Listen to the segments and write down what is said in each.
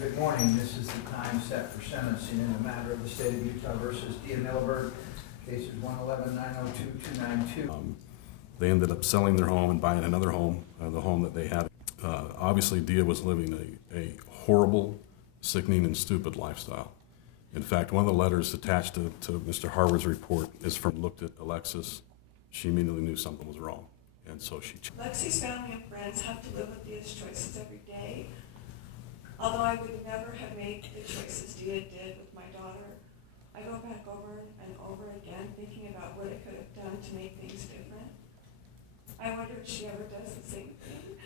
Good morning. This is the time set for sentencing in the matter of the state of Utah versus Dea Millerberg, cases 111-902-292. They ended up selling their home and buying another home, the home that they had. Obviously, Dea was living a horrible, sickening, and stupid lifestyle. In fact, one of the letters attached to Mr. Harvard's report is from looked at Alexis. She immediately knew something was wrong, and so she. Lexi's family and friends have to live with Dea's choices every day. Although I would never have made the choices Dea did with my daughter, I go back over and over again thinking about what I could have done to make things different. I wonder if she ever does the same thing.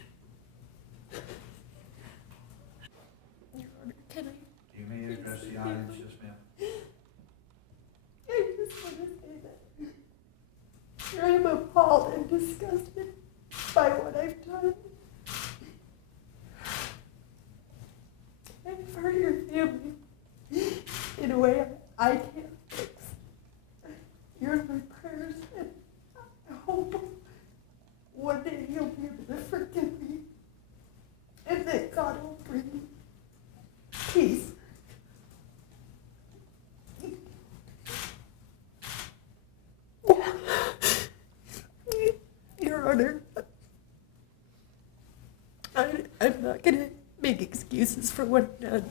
Your Honor, can I? You may address the audience, yes, ma'am. I just want to say that I am appalled and disgusted by what I've done. I've hurt your family in a way I can't fix. You're in my prayers, and I hope one day you'll be able to forgive me, and that God will bring peace. Your Honor, I'm not going to make excuses for what I've done.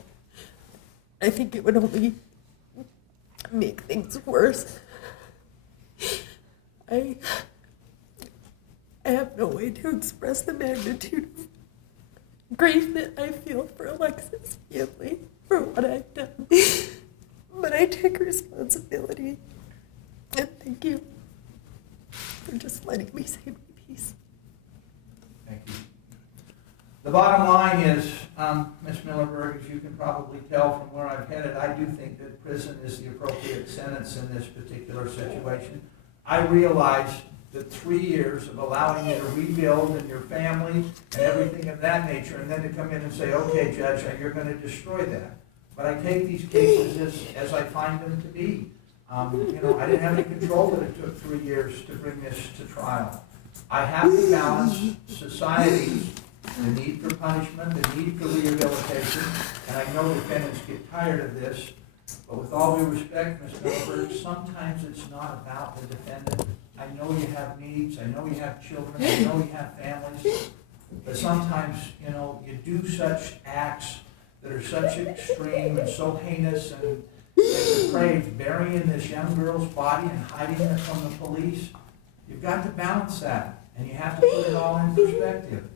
I think it would only make things worse. I have no way to express the magnitude of grief that I feel for Alexis' family for what I've done. But I take responsibility. And thank you for just letting me say my piece. Thank you. The bottom line is, Ms. Millerberg, as you can probably tell from where I've headed, I do think that prison is the appropriate sentence in this particular situation. I realize that 3 years of allowing you to rebuild and your family and everything of that nature, and then to come in and say, okay, Judge, you're going to destroy that. But I take these cases as I find them to be. I didn't have any control that it took 3 years to bring this to trial. I have to balance society's the need for punishment, the need for rehabilitation, and I know defendants get tired of this, but with all due respect, Ms. Millerberg, sometimes it's not about the defendant. I know you have needs, I know you have children, I know you have families, but sometimes, you do such acts that are such extreme and so heinous and depraved, burying this young girl's body and hiding it from the police. You've got to balance that, and you have to put it all in perspective.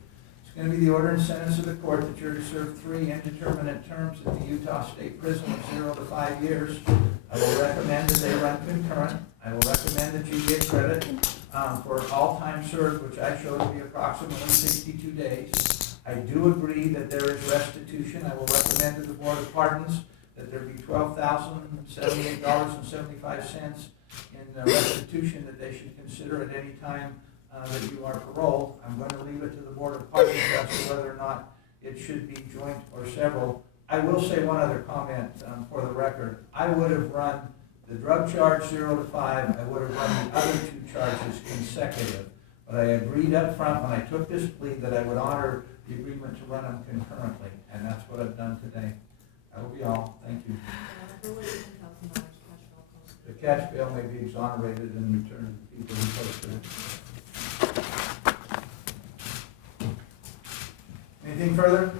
It's going to be the order and sentence of the court that you're to serve 3 indeterminate terms at the Utah State Prison of 0 to 5 years. I will recommend that they run concurrent. I will recommend that you get credit for all time served, which I show to be approximately 62 days. I do agree that there is restitution. I will recommend to the Board of Pardons that there be $12,078.75 in restitution that they should consider at any time that you are paroled. I'm going to leave it to the Board of Pardons as to whether or not it should be joint or several. I will say one other comment for the record. I would have run the drug charge 0 to 5. I would have run the other 2 charges consecutive. But I agreed up front when I took this plea that I would honor the agreement to run them concurrently, and that's what I've done today. That will be all. Thank you. The catch bail may be exonerated and returned to the people who posted it. Anything further?